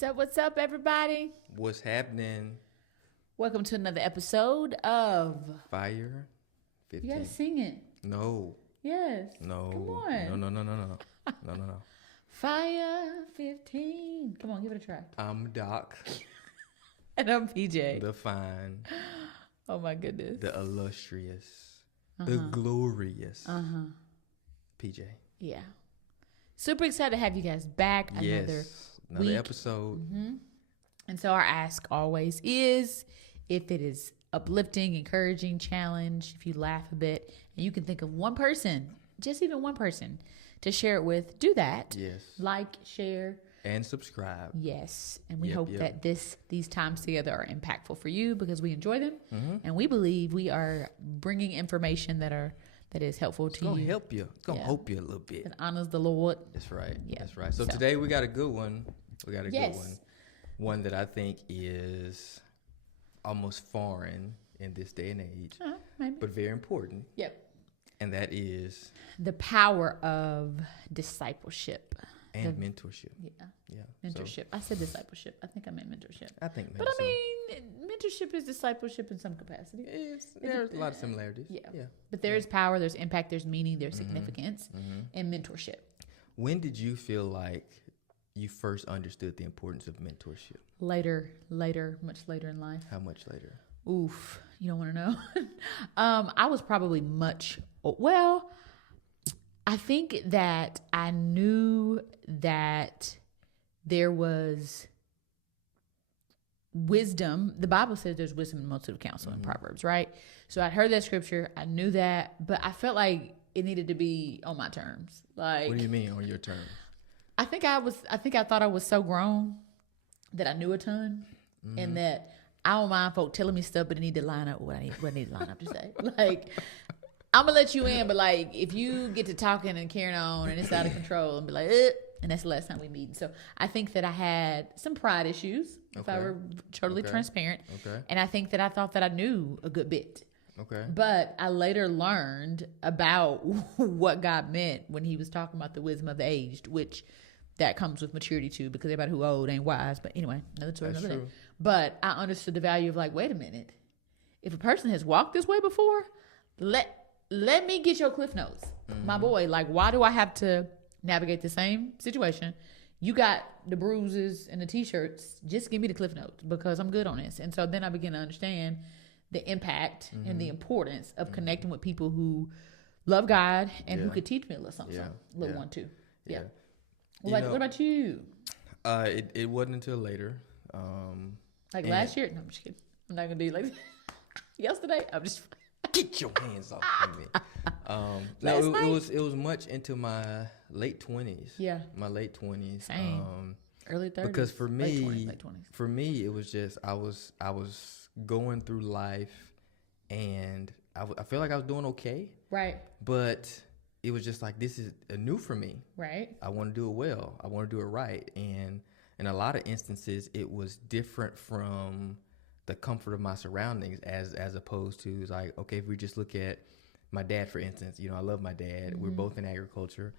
What's up, everybody? What's happening? Welcome to another episode of FIRE15. You gotta sing it. No. Yes. No. Come on. No. FIRE15. Come on, give it a try. I'm Doc. And I'm PJ. The fine. Oh my goodness. The illustrious. The glorious. PJ. Yeah. Super excited to have you guys back. Another week. episode. Mm-hmm. And so our ask always is, if it is uplifting, encouraging, challenge, if you laugh a bit, and you can think of one person, just even one person, to share it with, do that. Yes. Like, share. And subscribe. Yes. And we hope that these times together are impactful for you because we enjoy them. Mm-hmm. And we believe we are bringing information that is helpful to you. It's going to help you. It's going to help you a little bit. It honors the Lord. That's right. Yeah. That's right. So today we got a good one. We got a good one. One that I think is almost foreign in this day and age, but very important. Yep. And that is the power of discipleship. And mentorship. Yeah. Mentorship. I said discipleship. I think I meant mentorship. I think maybe But I mean, mentorship is discipleship in some capacity. There's a lot of similarities. Yeah. But there's power, there's impact, there's meaning, there's significance in mentorship. When did you feel like you first understood the importance of mentorship? Later, much later in life. How much later? Oof, you don't want to know. I was probably I think that I knew that there was wisdom. The Bible says there's wisdom in multitude of counsel in Proverbs, right? So I'd heard that scripture. I knew that, but I felt like it needed to be on my terms. Like, what do you mean on your terms? I think I thought I was so grown that I knew a ton, and that I don't mind folk telling me stuff, but it need to line up with what I need to line up to say. Like, I'm gonna let you in, but like, if you get to talking and carrying on and it's out of control, and be like, and that's the last time we meet. So I think that I had some pride issues, if I were totally transparent. Okay. And I think that I thought that I knew a good bit. Okay. But I later learned about what God meant when he was talking about the wisdom of the aged, which that comes with maturity too, because everybody who old ain't wise. But anyway, another story, another day. But I understood the value of like, wait a minute. If a person has walked this way before, let me get your cliff notes. My boy, like, why do I have to navigate the same situation? You got the bruises and the t-shirts. Just give me the cliff notes because I'm good on this. And so then I began to understand the impact and the importance of connecting with people who love God and who could teach me a little something. Little one too. Yeah. What about you? It wasn't until later. Like last year? No, I'm just kidding. I'm not gonna do it like yesterday. I'm just get your hands off of me. It was much into my late 20s. Yeah, my late 20s. Same. Early 30s. Because for me, late 20s. For me, it was just I was going through life, and I feel like I was doing okay. Right. But it was just like, this is new for me. Right. I want to do it well. I want to do it right. And in a lot of instances, it was different from the comfort of my surroundings as opposed to like, okay, if we just look at my dad, for instance, I love my dad. We're both in agriculture,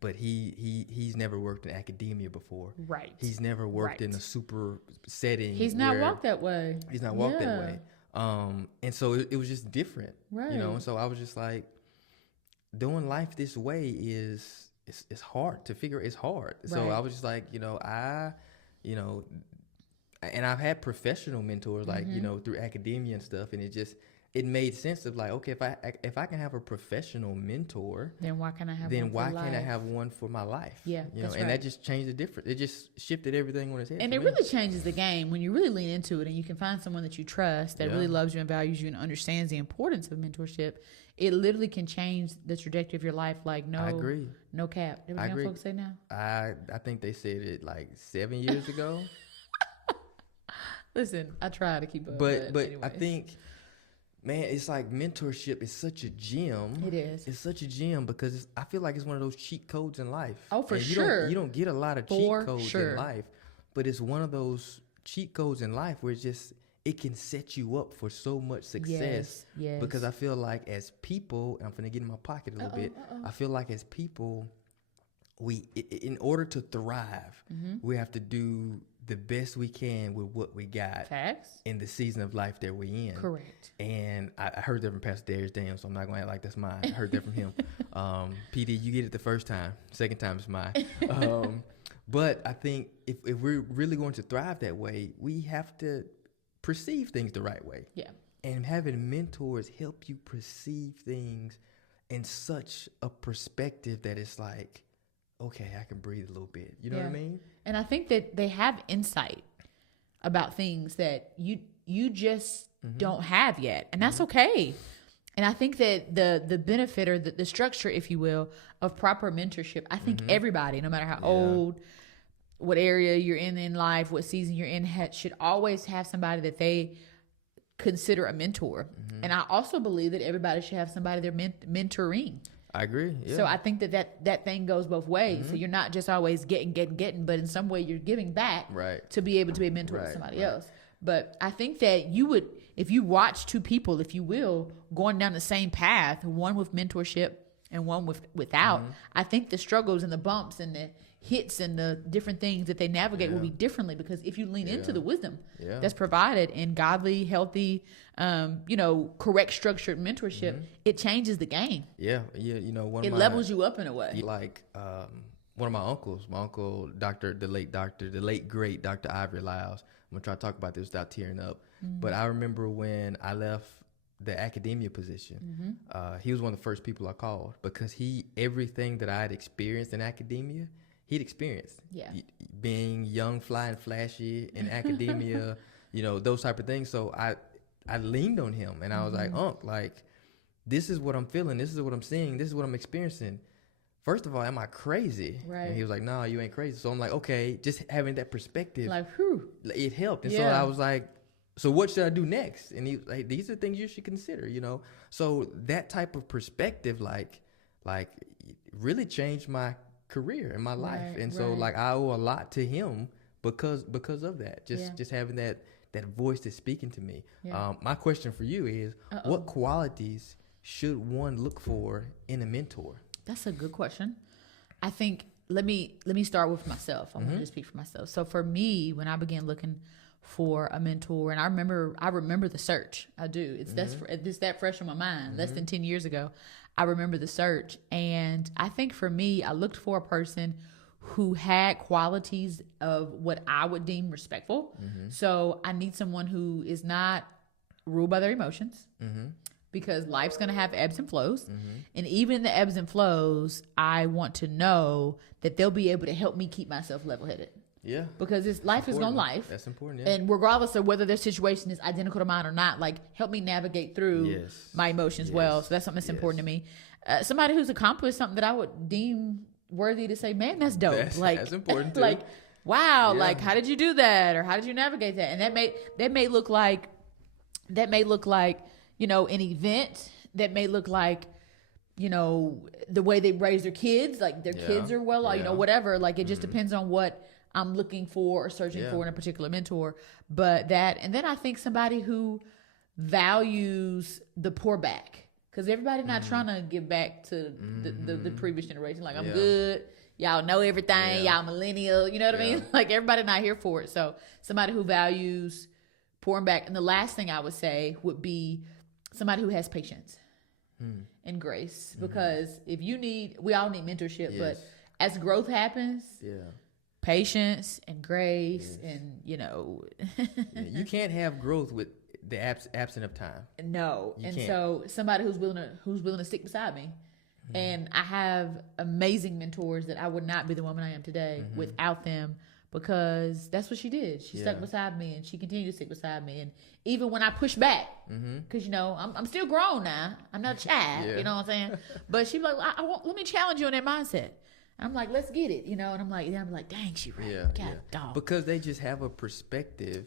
but he's never worked in academia before. Right. He's never worked in a super setting. He's not walked that way. He's not walked that way. And so it was just different. Right. And so I was just like, doing life this way it's hard to figure. It's hard. Right. So I was just like, and I've had professional mentors, like, through academia and stuff. And it made sense of like, okay, if I can have a professional mentor, then why can't I have one for my life? Yeah. And that just changed the difference. It just shifted everything on its head. And it really changes the game when you really lean into it and you can find someone that you trust that really loves you and values you and understands the importance of mentorship. It literally can change the trajectory of your life. Like, I agree. No cap. I agree. Folks say now? I think they said it like 7 years ago. Listen, I try to keep up. But I think, man, it's like mentorship is such a gem. It is. It's such a gem because I feel like it's one of those cheat codes in life. Oh, for sure. You don't get a lot of cheat codes in life, but it's one of those cheat codes in life where it can set you up for so much success. Yes. Because I feel like as people, and I'm finna get in my pocket a little bit. I feel like as people, in order to thrive, we have to do the best we can with what we got. Facts. In the season of life that we're in. Correct. And I heard that from Pastor Darius Daniels, so I'm not going to act like that's mine. I heard that from him. PD, you get it the first time. Second time is mine. But I think if we're really going to thrive that way, we have to perceive things the right way. Yeah. And having mentors help you perceive things in such a perspective that it's like, okay, I can breathe a little bit. You know what I mean? And I think that they have insight about things that you just don't have yet. And that's okay. And I think that the benefit or the structure, if you will, of proper mentorship, I think everybody, no matter how old, what area you're in life, what season you're in, should always have somebody that they consider a mentor. And I also believe that everybody should have somebody they're mentoring. I agree. Yeah. So I think that thing goes both ways. So you're not just always getting, but in some way you're giving back to be able to be a mentor to somebody else. But I think that you would, if you watch two people, if you will, going down the same path, one with mentorship and one without, I think the struggles and the bumps and the hits and the different things that they navigate will be differently, because if you lean into the wisdom that's provided in godly, healthy, correct structured mentorship, it changes the game. Yeah. You know, it levels you up in a way. Like one of my uncles, the late great Dr. Ivory Lyles. I'm gonna try to talk about this without tearing up. But I remember when I left the academia position, he was one of the first people I called, because everything that I had experienced in academia, he'd experienced. Yeah. Being young, fly, and flashy in academia, those type of things. So I leaned on him, and I was like, Unc, like, this is what I'm feeling. This is what I'm seeing. This is what I'm experiencing. First of all, am I crazy? Right. And he was like, no, you ain't crazy. So I'm like, okay, just having that perspective, like, whew, it helped. And so I was like, so what should I do next? And he was like, these are things you should consider, So that type of perspective, like really changed my career and my life. And so like I owe a lot to him because of that. Just having that voice that's speaking to me. Yeah. My question for you is, what qualities should one look for in a mentor? That's a good question. I think let me start with myself. I want to speak for myself. So for me, when I began looking for a mentor, and I remember the search. I do. It's that fresh in my mind. Less than 10 years ago, I remember the search, and I think for me, I looked for a person who had qualities of what I would deem respectful. So I need someone who is not ruled by their emotions. Because life's going to have ebbs and flows. And even in the ebbs and flows, I want to know that they'll be able to help me keep myself level-headed. Yeah. Because life is going to life. That's important, yeah. And regardless of whether their situation is identical to mine or not, like, help me navigate through my emotions well. So that's something that's important to me. Somebody who's accomplished something that I would deem worthy to say, man, that's dope. That's important too. Like, wow, like, how did you do that? Or how did you navigate that? And that may look like an event. That may look like, the way they raise their kids, like their kids are well, whatever. Like, it just depends on what I'm looking for or searching for in a particular mentor. But and then I think somebody who values the pour back, because everybody not trying to give back to the previous generation. Like, I'm good. Y'all know everything. Y'all millennial. You know what I mean? Like, everybody not here for it. So somebody who values pouring back. And the last thing I would say would be somebody who has patience and grace, because we all need mentorship, but as growth happens, patience and grace and, you can't have growth with the absent of time. No. You can't. So somebody who's willing to stick beside me. And I have amazing mentors that I would not be the woman I am today without them, because that's what she did. She stuck beside me, and she continued to stick beside me. And even when I push back, because, I'm still grown now. I'm not a child, you know what I'm saying? But she was like, let me challenge you in that mindset. And I'm like, let's get it, and I'm like, dang, she right. Dog. Because they just have a perspective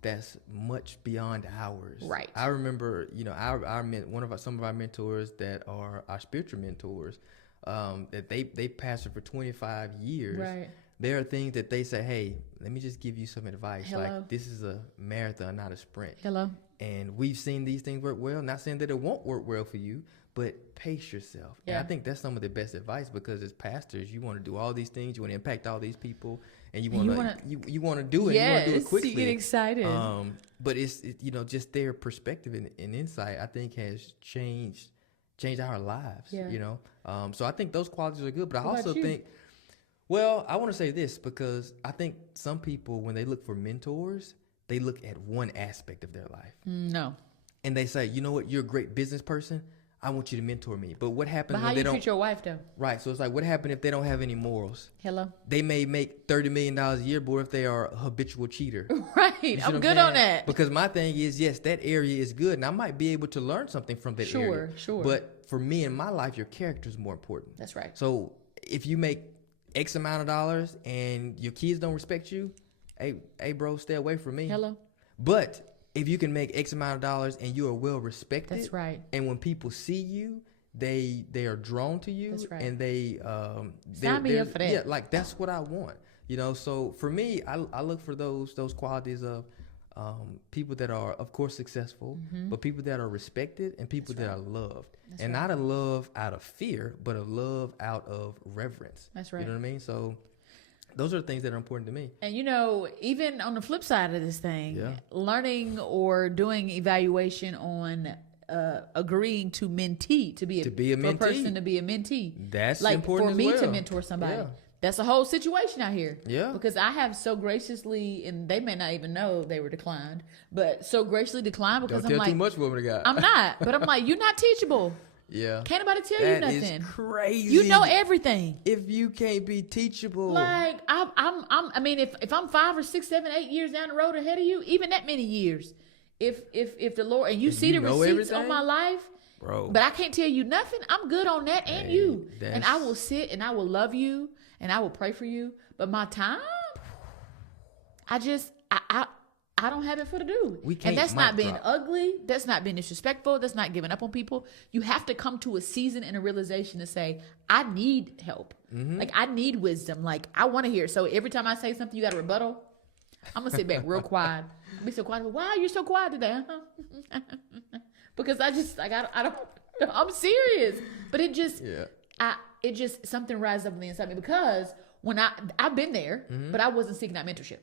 that's much beyond ours. Right. I remember, some of our mentors that are our spiritual mentors, that they pastored for 25 years. Right. There are things that they say, hey, let me just give you some advice. Hello. Like, this is a marathon, not a sprint. Hello. And we've seen these things work well. Not saying that it won't work well for you, but pace yourself. Yeah. And I think that's some of the best advice, because as pastors, you want to do all these things, you want to impact all these people, and you want to do it. Yes, you want to do it quickly. You get excited. But it's just their perspective and insight, I think, has changed our lives. Yeah. So I think those qualities are good. But I also think, well, I want to say this, because I think some people, when they look for mentors, they look at one aspect of their life. No. And they say, you know what, you're a great business person, I want you to mentor me. But what happens when they don't? How you treat your wife, though? Right. So it's like, what happens if they don't have any morals? Hello? They may make $30 million a year, but if they are a habitual cheater? Right. I'm good on that. Because my thing is, yes, that area is good, and I might be able to learn something from that area. Sure. But for me in my life, your character is more important. That's right. So if you make X amount of dollars and your kids don't respect you, hey, bro, stay away from me. Hello? But if you can make X amount of dollars and you are well respected, that's right. And when people see you, they are drawn to you. That's right. And they sign me up for that. Yeah, like that's what I want. So for me, I look for those qualities of people that are, of course, successful, but people that are respected and people that are loved. That's and not a love out of fear, but a love out of reverence. That's right. You know what I mean? So those are the things that are important to me. And, even on the flip side of this thing, learning or doing evaluation on agreeing to mentee, to be a mentee. Person to be a mentee. That's like important for me as well. To mentor somebody. Yeah. That's a whole situation out here. Yeah. Because I have so graciously, and they may not even know they were declined, but so graciously declined because Don't tell too much, woman of God. I'm not. But I'm like, you're not teachable. Yeah. Can't nobody tell you nothing. That is crazy. You know everything. If you can't be teachable. Like I mean, if I'm 5 or 6, 7, 8 years down the road ahead of you, even that many years, if the Lord and you see the receipts on my life, bro. But I can't tell you nothing. I'm good on that, and you. And I will sit and I will love you and I will pray for you. But my time, I don't have it for to do. And that's not being ugly. That's not being disrespectful. That's not giving up on people. You have to come to a season and a realization to say, I need help. Like, I need wisdom. Like, I want to hear. So every time I say something, you got a rebuttal. I'm going to sit back real quiet. I'll be so quiet. Why are you so quiet today? Because I just, like, I don't, I'm serious. But it just, it just, something rises up in the inside of me. Because when I've been there, but I wasn't seeking out mentorship.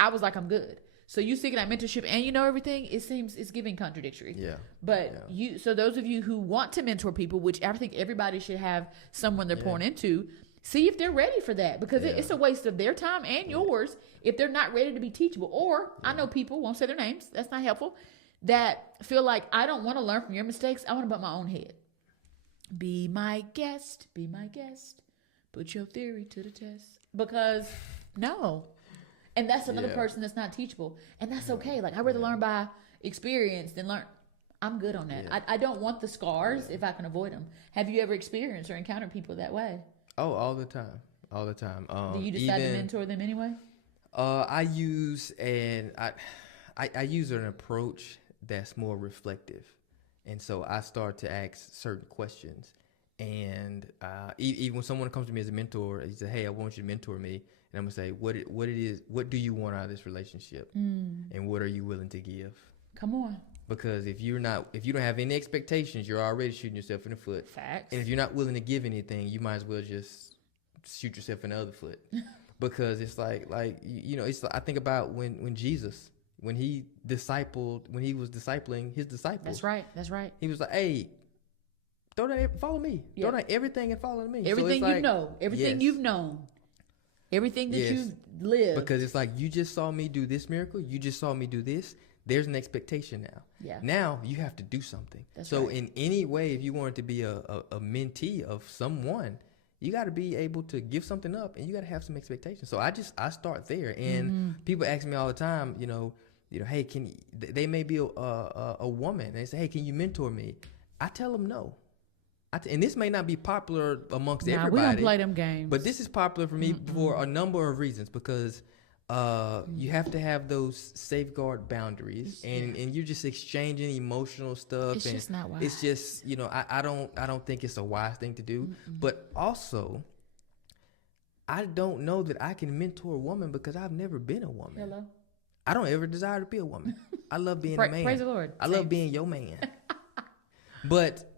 I was like, I'm good. So you seeking out mentorship and you know everything, it seems it's giving contradictory. Yeah. But so those of you who want to mentor people, which I think everybody should have someone they're pouring into, see if they're ready for that, because it's a waste of their time and yours if they're not ready to be teachable. Or I know people, won't say their names, that's not helpful, that feel like I don't want to learn from your mistakes. I want to butt my own head. Be my guest. Be my guest. Put your theory to the test. Because no. And that's another person that's not teachable. And that's okay. Like, I'd rather learn by experience than learn. I'm good on that. Yeah. I don't want the scars if I can avoid them. Have you ever experienced or encountered people that way? Oh, all the time. All the time. Do you decide to mentor them anyway? I use an approach that's more reflective. And so I start to ask certain questions. And even when someone comes to me as a mentor, he says, hey, I want you to mentor me. And I'm gonna say, what do you want out of this relationship, and what are you willing to give? Come on. Because if you don't have any expectations, you're already shooting yourself in the foot. Facts. And if you're not willing to give anything, you might as well just shoot yourself in the other foot. Because it's like it's like, I think about when Jesus, when he was discipling his disciples. That's right. He was like, hey, follow me. Throw down everything and follow me. Everything you know, everything you've known. Everything that you live. Because it's like, you just saw me do this miracle. You just saw me do this. There's an expectation now. Yeah. Now you have to do something. That's so right. In any way, if you want to be a mentee of someone, you got to be able to give something up, and you got to have some expectations. So I start there. And people ask me all the time, hey, they may be a woman. They say, hey, can you mentor me? I tell them no. And this may not be popular amongst everybody. We don't play them games. But this is popular for me for a number of reasons, because you have to have those safeguard boundaries, and you're just exchanging emotional stuff. It's just not wise. It's just, I don't think it's a wise thing to do. But also, I don't know that I can mentor a woman because I've never been a woman. Hello. I don't ever desire to be a woman. I love being a man. Praise the Lord. I love being your man. But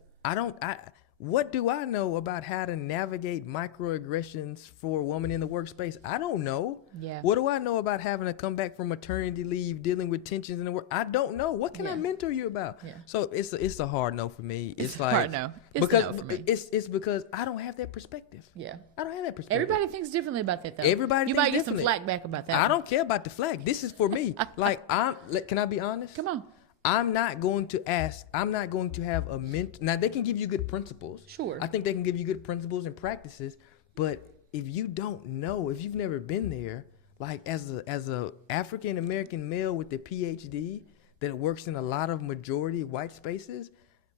What do I know about how to navigate microaggressions for a woman in the workspace? I don't know. Yeah. What do I know about having to come back from maternity leave, dealing with tensions in the work? I don't know. What can I mentor you about? Yeah. So it's a hard no for me. It's like hard no. It's because no for me. It's because I don't have that perspective. Yeah. I don't have that perspective. Everybody thinks differently about that though. Everybody. You might get some flack back about that. I don't care about the flack. This is for me. Can I be honest? Come on. I'm not going to have a mentor. Now, they can give you good principles. Sure. I think they can give you good principles and practices. But if you don't know, if you've never been there, like as a African-American male with a PhD that works in a lot of majority white spaces,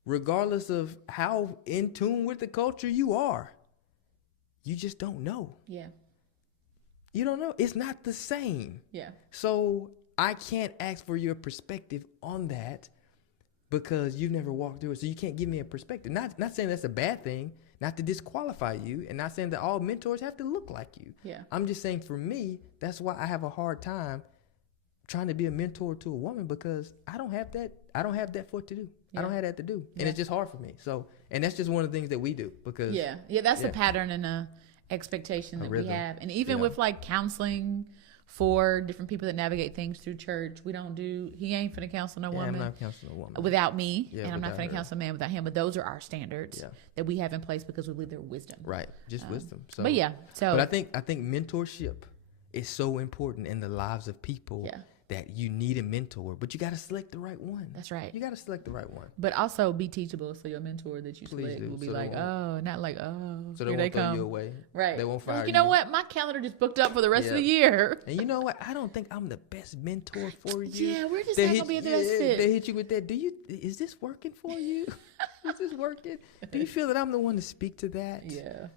regardless of how in tune with the culture you are, you just don't know. Yeah. You don't know. It's not the same. Yeah. So I can't ask for your perspective on that because you've never walked through it. So you can't give me a perspective. Not saying that's a bad thing, not to disqualify you, and not saying that all mentors have to look like you. Yeah. I'm just saying for me, that's why I have a hard time trying to be a mentor to a woman because I don't have that for it to do. Yeah. I don't have that to do. And it's just hard for me. So, and that's just one of the things that we do because that's a pattern and a expectation that we have. And even with like counseling for different people that navigate things through church, he ain't finna counsel no woman. I'm not counseling a woman without me, and I'm not finna counsel a man without him. But those are our standards that we have in place because we believe they're wisdom. Right, just wisdom. So, but I think mentorship is so important in the lives of people. Yeah. That you need a mentor, but you got to select the right one. That's right. You got to select the right one. But also be teachable, so your mentor that you select will be like, not like, so they won't throw you away. Right. They won't fire you. You know what? My calendar just booked up for the rest of the year. And you know what? I don't think I'm the best mentor for you. Yeah, we're just not going to be the best fit. They hit you with that. Is this working for you? Is this working? Do you feel that I'm the one to speak to that? Yeah.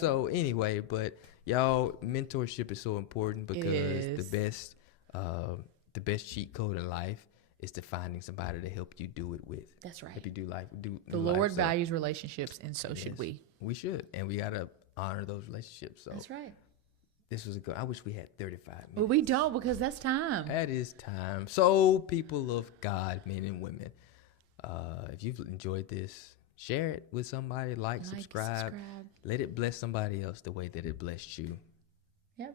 So anyway, but y'all, mentorship is so important because the best cheat code in life is to finding somebody to help you do it with. That's right. Help you do life. The Lord values relationships, and so should we. We should, and we gotta honor those relationships. So that's right. This was I wish we had 35 minutes. Well, we don't because that's time. That is time. So, people of God, men and women, if you've enjoyed this, share it with somebody. Like, subscribe. Let it bless somebody else the way that it blessed you. Yep.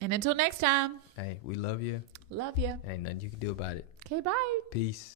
And until next time. Hey, we love you. Love you. Ain't nothing you can do about it. Okay, bye. Peace.